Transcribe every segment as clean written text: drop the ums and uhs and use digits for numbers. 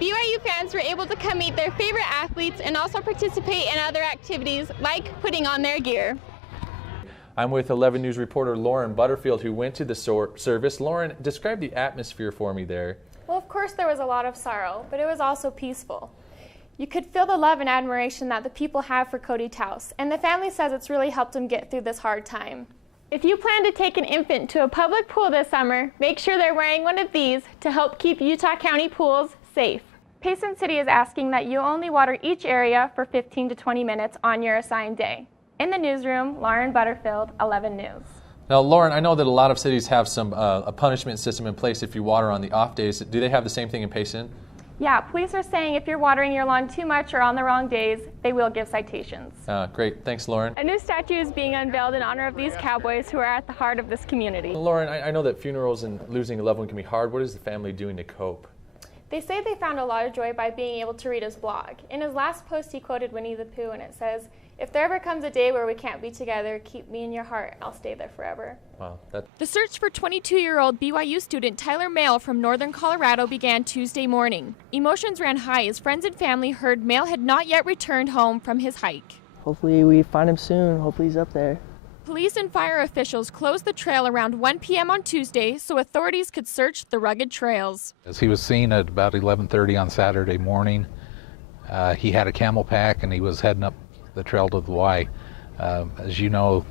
BYU fans were able to come meet their favorite athletes and also participate in other activities like putting on their gear. I'm with 11 News reporter Lauren Butterfield, who went to the service. Lauren, describe the atmosphere for me there. Well, of course there was a lot of sorrow, but it was also peaceful. You could feel the love and admiration that the people have for Cody Taus, and the family says it's really helped him get through this hard time. If you plan to take an infant to a public pool this summer, make sure they're wearing one of these to help keep Utah County pools safe. Payson City is asking that you only water each area for 15 to 20 minutes on your assigned day. In the newsroom, Lauren Butterfield, 11 News. Now, Lauren, I know that a lot of cities have a punishment system in place if you water on the off days. Do they have the same thing in Payson? Yeah, police are saying if you're watering your lawn too much or on the wrong days, they will give citations. Great. Thanks, Lauren. A new statue is being unveiled in honor of these cowboys who are at the heart of this community. Lauren, I know that funerals and losing a loved one can be hard. What is the family doing to cope? They say they found a lot of joy by being able to read his blog. In his last post, he quoted Winnie the Pooh, and it says, "If there ever comes a day where we can't be together, keep me in your heart, and I'll stay there forever." Wow, The search for 22-year-old BYU student Tyler Mail from northern Colorado began Tuesday morning. Emotions ran high as friends and family heard Mail had not yet returned home from his hike. Hopefully we find him soon. Hopefully he's up there. Police and fire officials closed the trail around 1 p.m. on Tuesday so authorities could search the rugged trails. As he was seen at about 11:30 on Saturday morning, he had a camel pack and he was heading up the trail to the Y. As you know,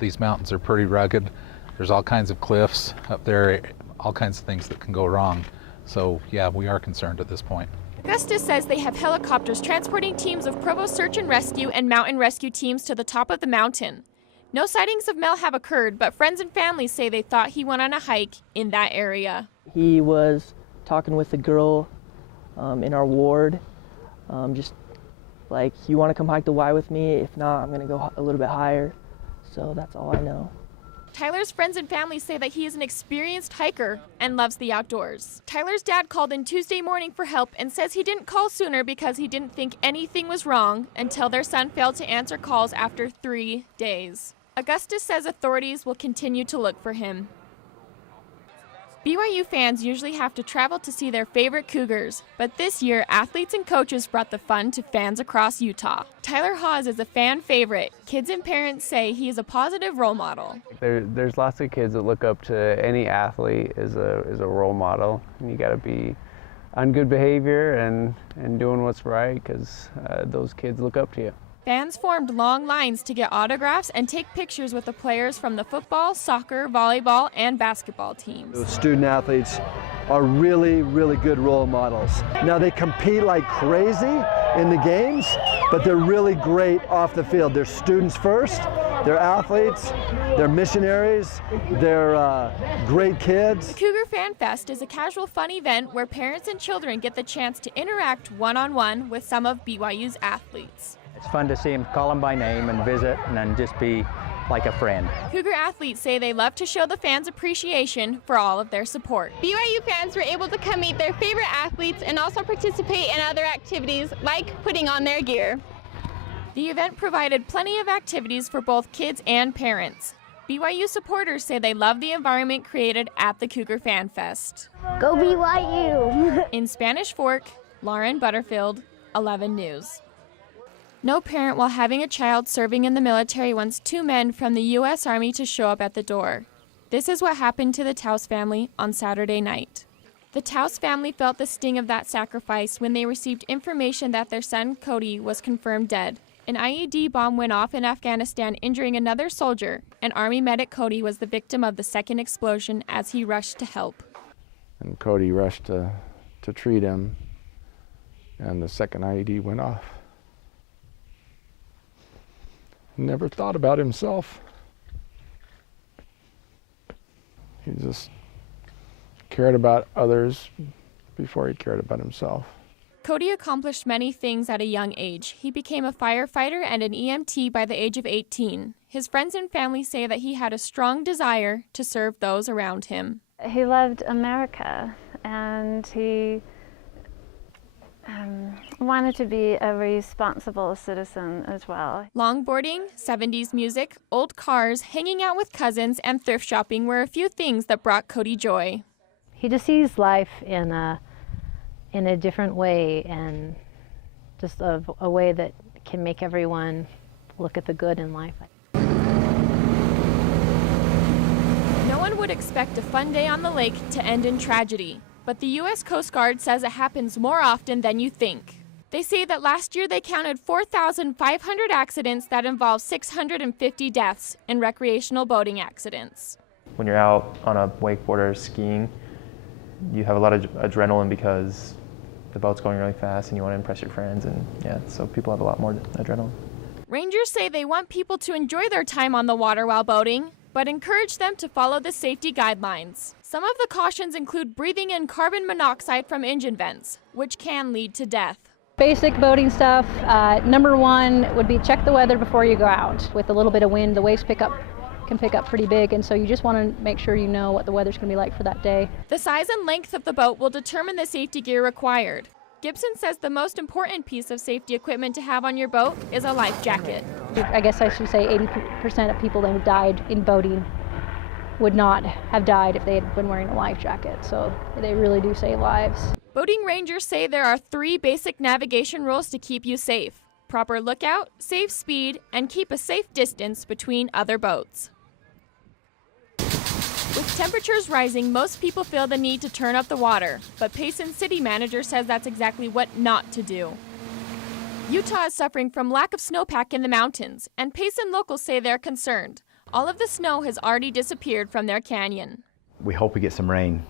these mountains are pretty rugged. There's all kinds of cliffs up there, all kinds of things that can go wrong. So yeah, we are concerned at this point. Augustus says they have helicopters transporting teams of Provo Search and Rescue and mountain rescue teams to the top of the mountain. No sightings of Mel have occurred, but friends and family say they thought he went on a hike in that area. He was talking with a girl in our ward, just like, "You want to come hike the Y with me? If not, I'm going to go a little bit higher." So that's all I know. Tyler's friends and family say that he is an experienced hiker and loves the outdoors. Tyler's dad called in Tuesday morning for help and says he didn't call sooner because he didn't think anything was wrong until their son failed to answer calls after 3 days. Augustus says authorities will continue to look for him. BYU fans usually have to travel to see their favorite Cougars, but this year, athletes and coaches brought the fun to fans across Utah. Tyler Haws is a fan favorite. Kids and parents say he is a positive role model. There's lots of kids that look up to any athlete as a role model, and you got to be on good behavior and doing what's right, because those kids look up to you. Fans formed long lines to get autographs and take pictures with the players from the football, soccer, volleyball, and basketball teams. The student athletes are really, really good role models. Now they compete like crazy in the games, but they're really great off the field. They're students first, they're athletes, they're missionaries, they're great kids. The Cougar Fan Fest is a casual fun event where parents and children get the chance to interact one-on-one with some of BYU's athletes. It's fun to see him, call him by name and visit, and then just be like a friend. Cougar athletes say they love to show the fans appreciation for all of their support. BYU fans were able to come meet their favorite athletes and also participate in other activities like putting on their gear. The event provided plenty of activities for both kids and parents. BYU supporters say they love the environment created at the Cougar Fan Fest. Go BYU! In Spanish Fork, Lauren Butterfield, 11 News. No parent while having a child serving in the military wants 2 men from the U.S. Army to show up at the door. This is what happened to the Taus family on Saturday night. The Taus family felt the sting of that sacrifice when they received information that their son Cody was confirmed dead. An IED bomb went off in Afghanistan, injuring another soldier, and Army medic Cody was the victim of the second explosion as he rushed to help. And Cody rushed to treat him, and the second IED went off. Never thought about himself. He just cared about others before he cared about himself. Cody accomplished many things at a young age. He became a firefighter and an EMT by the age of 18. His friends and family say that he had a strong desire to serve those around him. He loved America, and he wanted to be a responsible citizen as well. Longboarding, 70s music, old cars, hanging out with cousins, and thrift shopping were a few things that brought Cody joy. He just sees life in in a different way, and just a way that can make everyone look at the good in life. No one would expect a fun day on the lake to end in tragedy, but the U.S. Coast Guard says it happens more often than you think. They say that last year they counted 4,500 accidents that involved 650 deaths in recreational boating accidents. When you're out on a wakeboard or skiing, you have a lot of adrenaline because the boat's going really fast and you want to impress your friends, and yeah, so people have a lot more adrenaline. Rangers say they want people to enjoy their time on the water while boating, but encourage them to follow the safety guidelines. Some of the cautions include breathing in carbon monoxide from engine vents, which can lead to death. Basic boating stuff. Number one would be check the weather before you go out. With a little bit of wind, the waves can pick up pretty big, and so you just want to make sure you know what the weather's going to be like for that day. The size and length of the boat will determine the safety gear required. Gibson says the most important piece of safety equipment to have on your boat is a life jacket. I guess I should say 80% of people that have died in boating would not have died if they had been wearing a life jacket, so they really do save lives. Boating rangers say there are 3 basic navigation rules to keep you safe: proper lookout, safe speed, and keep a safe distance between other boats. With temperatures rising, most people feel the need to turn up the water, but Payson City Manager says that's exactly what not to do. Utah is suffering from lack of snowpack in the mountains, and Payson locals say they're concerned. All of the snow has already disappeared from their canyon. We hope we get some rain.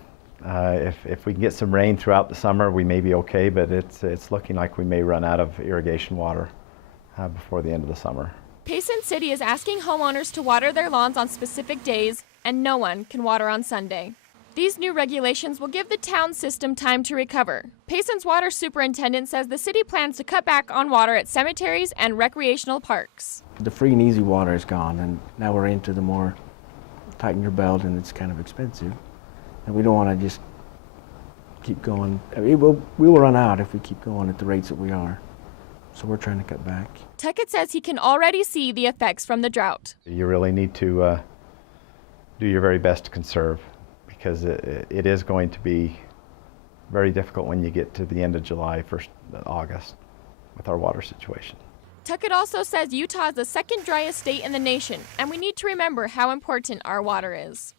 If we can get some rain throughout the summer, we may be okay, but it's looking like we may run out of irrigation water before the end of the summer. Payson City is asking homeowners to water their lawns on specific days, and no one can water on Sunday. These new regulations will give the town system time to recover. Payson's water superintendent says the city plans to cut back on water at cemeteries and recreational parks. The free and easy water is gone, and now we're into the more tighten your belt, and it's kind of expensive. And we don't want to just keep going. We will run out if we keep going at the rates that we are. So we're trying to cut back. Tuckett says he can already see the effects from the drought. You really need to do your very best to conserve, because it is going to be very difficult when you get to the end of July, 1st August with our water situation. Tuckett also says Utah is the second driest state in the nation, and we need to remember how important our water is.